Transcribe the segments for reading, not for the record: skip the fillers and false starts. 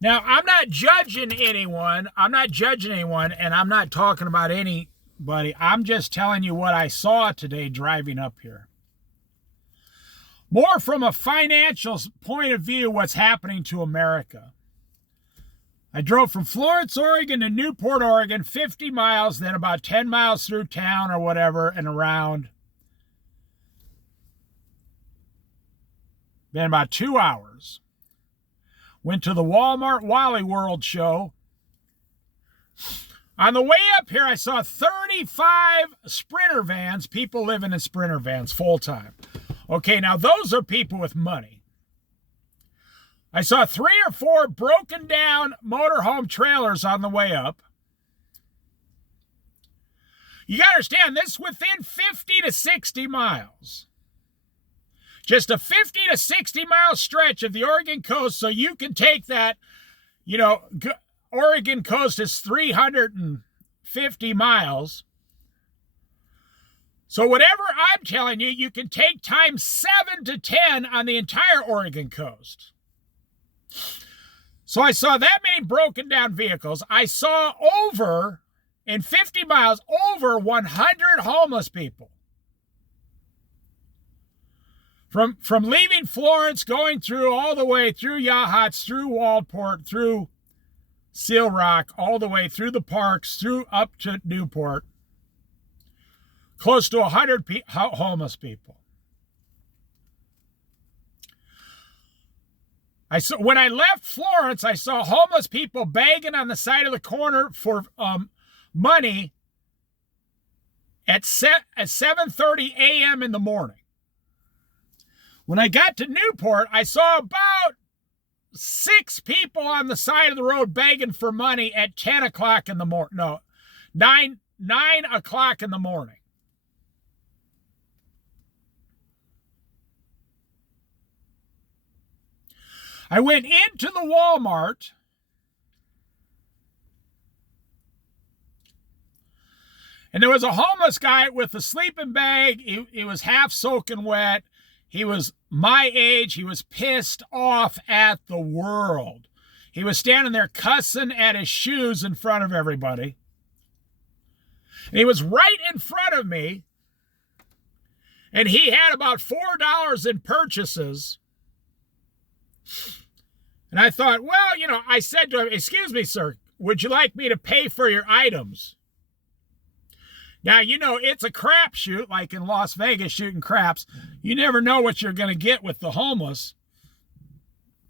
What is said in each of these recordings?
Now, I'm not judging anyone. And I'm not talking about anybody. I'm just telling you what I saw today driving up here. More from a financial point of view, what's happening to America. I drove from Florence, Oregon to Newport, Oregon, 50 miles, then about 10 miles through town or whatever and around. Then about 2 hours. Went to the Walmart Wally World show. On the way up here, I saw 35 Sprinter vans, people living in Sprinter vans full time. Okay, now those are people with money. I saw 3 or 4 broken down motorhome trailers on the way up. You got to understand, this is within 50 to 60 miles. Just a 50 to 60 mile stretch of the Oregon coast, so you can take that, Oregon coast is 350 miles. So whatever I'm telling you, you can take times 7 to 10 on the entire Oregon coast. So I saw that many broken down vehicles. I saw in 50 miles, over 100 homeless people. From leaving Florence, going through all the way through Yachats, through Waldport, through Seal Rock, all the way through the parks, through up to Newport. Close to 100 homeless people. When I left Florence, I saw homeless people begging on the side of the corner for money at 7:30 a.m. in the morning. When I got to Newport, I saw about 6 people on the side of the road begging for money at 10 o'clock in the morning. No, 9 o'clock in the morning. I went into the Walmart and there was a homeless guy with a sleeping bag. He was half soaking wet. He was my age. He was pissed off at the world. He was standing there cussing at his shoes in front of everybody. And he was right in front of me. And he had about $4 in purchases. And I thought, well, I said to him, "Excuse me, sir, would you like me to pay for your items?" Now, it's a crapshoot, like in Las Vegas shooting craps. You never know what you're going to get with the homeless.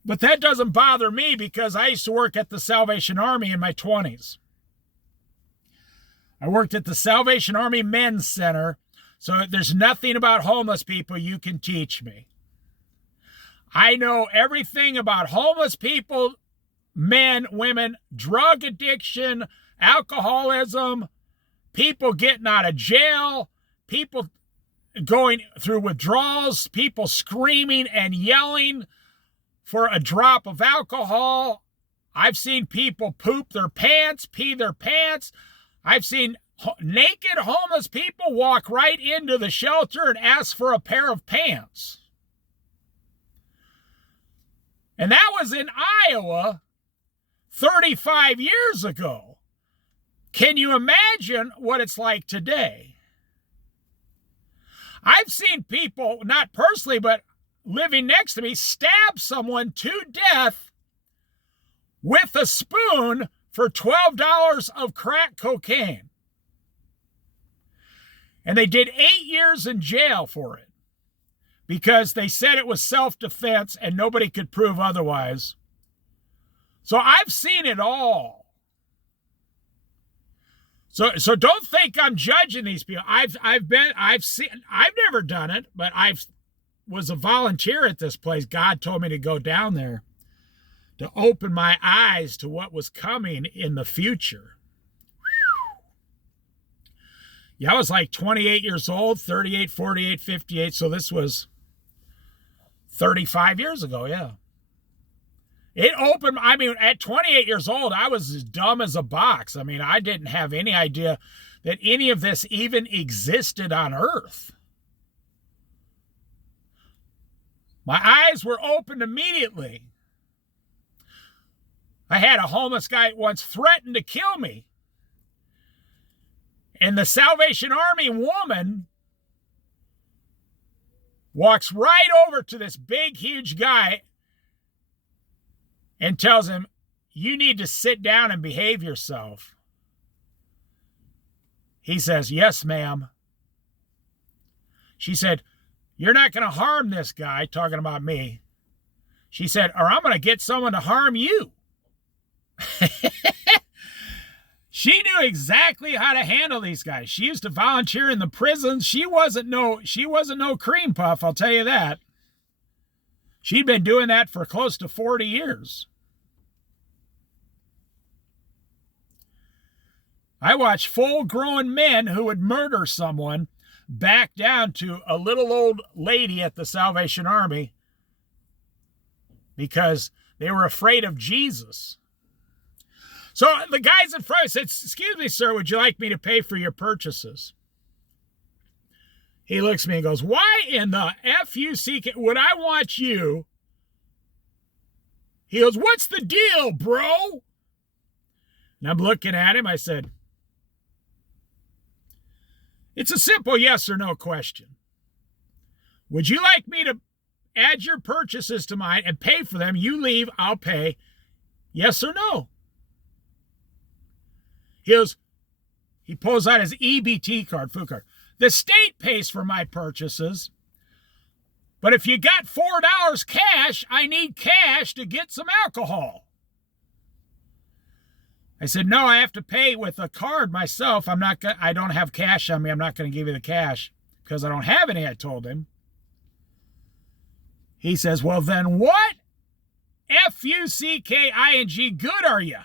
But that doesn't bother me because I used to work at the Salvation Army in my 20s. I worked at the Salvation Army Men's Center, so there's nothing about homeless people you can teach me. I know everything about homeless people, men, women, drug addiction, alcoholism, people getting out of jail, people going through withdrawals, people screaming and yelling for a drop of alcohol. I've seen people poop their pants, pee their pants. I've seen naked homeless people walk right into the shelter and ask for a pair of pants. And that was in Iowa 35 years ago. Can you imagine what it's like today? I've seen people, not personally, but living next to me, stab someone to death with a spoon for $12 of crack cocaine. And they did 8 years in jail for it because they said it was self-defense and nobody could prove otherwise. So I've seen it all. So don't think I'm judging these people. I've never done it, but I was a volunteer at this place. God told me to go down there to open my eyes to what was coming in the future. Yeah, I was like 28 years old, 38, 48, 58. So this was 35 years ago, yeah. It opened, at 28 years old, I was as dumb as a box. I didn't have any idea that any of this even existed on Earth. My eyes were opened immediately. I had a homeless guy once threaten to kill me. And the Salvation Army woman walks right over to this big, huge guy and tells him, "You need to sit down and behave yourself." He says, "Yes, ma'am." She said, "You're not going to harm this guy," talking about me. She said, "or I'm going to get someone to harm you." She knew exactly how to handle these guys. She used to volunteer in the prisons. She wasn't no cream puff, I'll tell you that. She'd been doing that for close to 40 years. I watched full-grown men who would murder someone back down to a little old lady at the Salvation Army because they were afraid of Jesus. So the guys in front said, "Excuse me, sir, would you like me to pay for your purchases?" He looks at me and goes, "Why in the F-U-C-K would I want you?" He goes, "What's the deal, bro?" And I'm looking at him. I said, "It's a simple yes or no question. Would you like me to add your purchases to mine and pay for them? You leave, I'll pay. Yes or no?" He pulls out his EBT card, food card. "The state pays for my purchases, but if you got $4 cash, I need cash to get some alcohol." I said, "No, I have to pay with a card myself. I don't have cash on me. I'm not going to give you the cash because I don't have any," I told him. He says, "Well, then what F-U-C-K-I-N-G good are you?"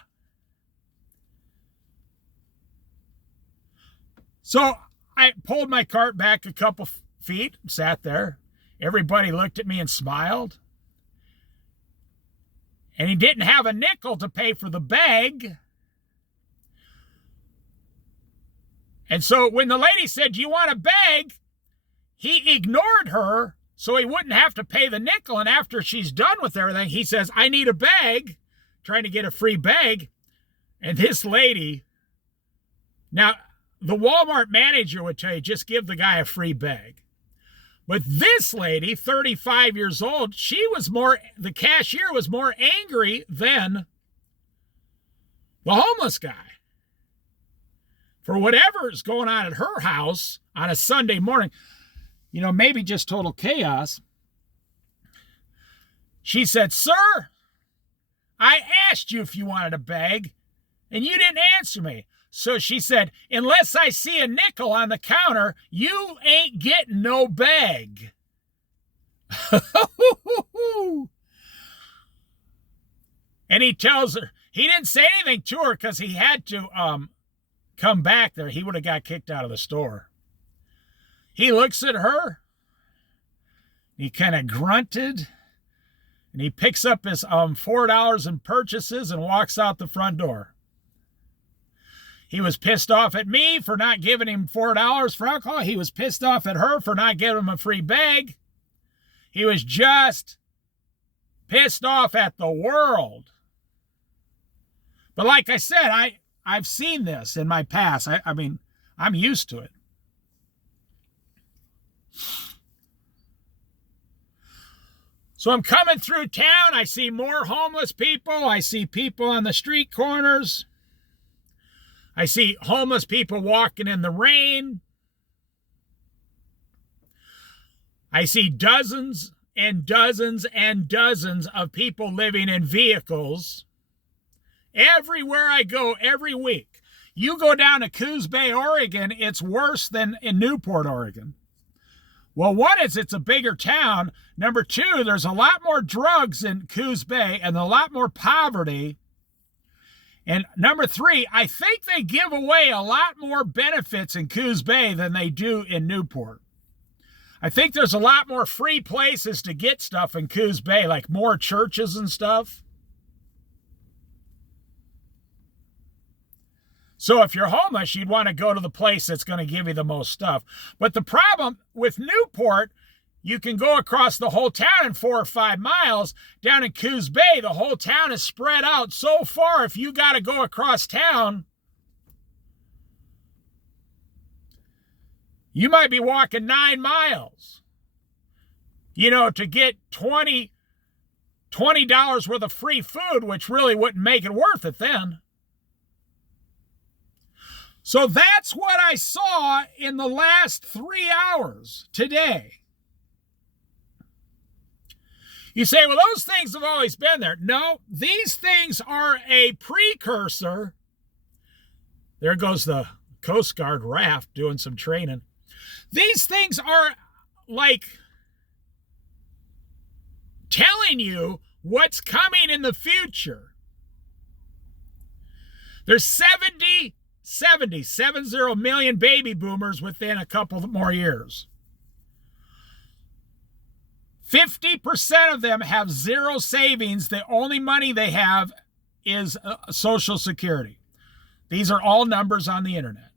So I pulled my cart back a couple feet, sat there. Everybody looked at me and smiled. And he didn't have a nickel to pay for the bag. And so when the lady said, "Do you want a bag?" he ignored her so he wouldn't have to pay the nickel. And after she's done with everything, he says, "I need a bag," trying to get a free bag. And this lady, now, the Walmart manager would tell you, just give the guy a free bag. But this lady, 35 years old, the cashier was more angry than the homeless guy. For whatever's going on at her house on a Sunday morning, maybe just total chaos. She said, "Sir, I asked you if you wanted a bag, and you didn't answer me." So she said, "Unless I see a nickel on the counter, you ain't getting no bag." And he tells her, he didn't say anything to her because he had to come back there. He would have got kicked out of the store. He looks at her, he kind of grunted, and he picks up his $4 in purchases and walks out the front door. He was pissed off at me for not giving him $4 for alcohol. He was pissed off at her for not giving him a free bag. He was just pissed off at the world. But like I said, I've seen this in my past. I mean, I'm used to it. So I'm coming through town. I see more homeless people. I see people on the street corners. I see homeless people walking in the rain. I see dozens and dozens and dozens of people living in vehicles everywhere I go every week. You go down to Coos Bay, Oregon, it's worse than in Newport, Oregon. Well, one is it's a bigger town. Number two, there's a lot more drugs in Coos Bay and a lot more poverty. And number three, I think they give away a lot more benefits in Coos Bay than they do in Newport. I think there's a lot more free places to get stuff in Coos Bay, like more churches and stuff. So if you're homeless, you'd want to go to the place that's going to give you the most stuff. But the problem with Newport you can go across the whole town in 4 or 5 miles. Down in Coos Bay, the whole town is spread out so far. If you got to go across town, you might be walking 9 miles, to get $20 worth of free food, which really wouldn't make it worth it then. So that's what I saw in the last 3 hours today. You say, well, those things have always been there. No, these things are a precursor. There goes the Coast Guard raft doing some training. These things are like telling you what's coming in the future. There's 70 million baby boomers within a couple more years. 50% of them have zero savings. The only money they have is Social Security. These are all numbers on the internet.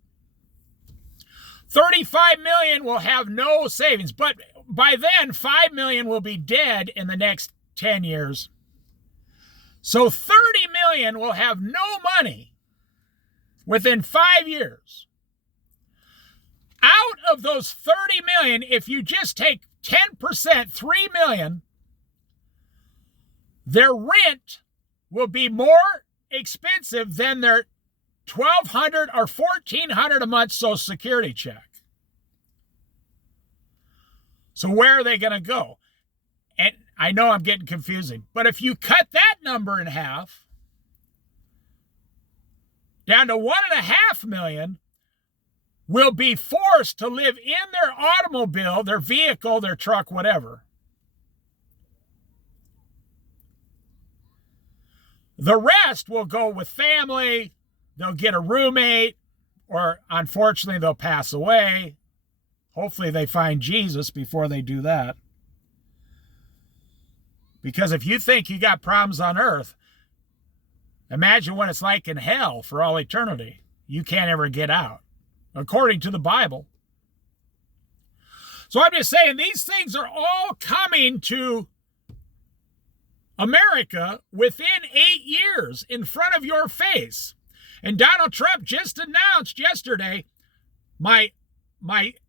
35 million will have no savings, but by then 5 million will be dead in the next 10 years. So 30 million will have no money within 5 years. Out of those 30 million, if you just take 10%, 3 million, their rent will be more expensive than their $1,200 or $1,400 a month Social Security check. So where are they going to go? And I know I'm getting confusing, but if you cut that number in half, down to 1.5 million, will be forced to live in their automobile, their vehicle, their truck, whatever. The rest will go with family. They'll get a roommate, or unfortunately, they'll pass away. Hopefully, they find Jesus before they do that. Because if you think you got problems on earth, imagine what it's like in hell for all eternity. You can't ever get out, according to the Bible. So I'm just saying, these things are all coming to America within 8 years in front of your face. And Donald Trump just announced yesterday, my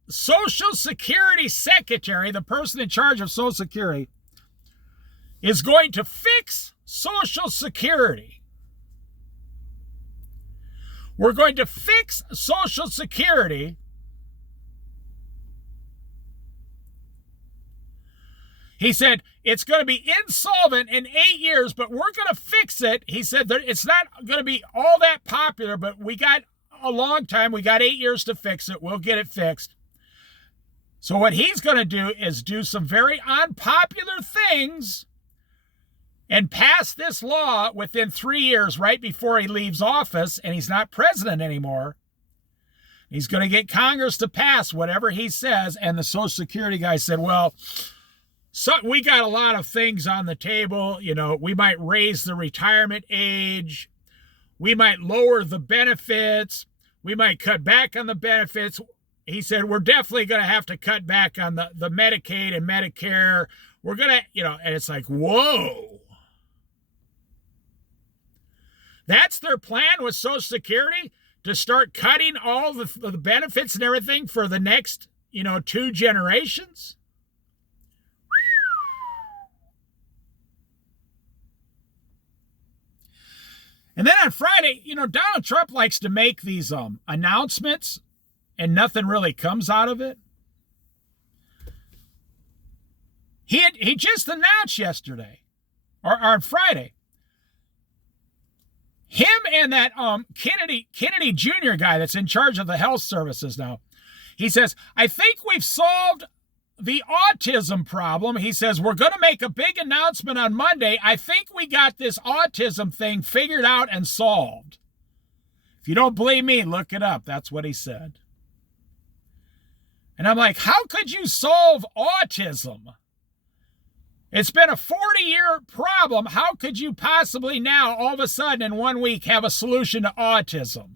Social Security secretary, the person in charge of Social Security, is going to fix Social Security. We're going to fix Social Security. He said it's going to be insolvent in 8 years, but we're going to fix it. He said that it's not going to be all that popular, but we got a long time. We got 8 years to fix it. We'll get it fixed. So what he's going to do is do some very unpopular things and pass this law within 3 years, right before he leaves office, and he's not president anymore. He's going to get Congress to pass whatever he says. And the Social Security guy said, well, so we got a lot of things on the table. We might raise the retirement age. We might lower the benefits. We might cut back on the benefits. He said, we're definitely going to have to cut back on the Medicaid and Medicare. We're going to, and it's like, whoa. That's their plan with Social Security, to start cutting all the benefits and everything for the next, 2 generations. And then on Friday, Donald Trump likes to make these announcements and nothing really comes out of it. He just announced yesterday, or on Friday, him and that Kennedy Jr. guy that's in charge of the health services now, he says, I think we've solved the autism problem. He says, we're going to make a big announcement on Monday. I think we got this autism thing figured out and solved. If you don't believe me, look it up. That's what he said. And I'm like, how could you solve autism? It's been a 40-year problem. How could you possibly now, all of a sudden, in 1 week, have a solution to autism?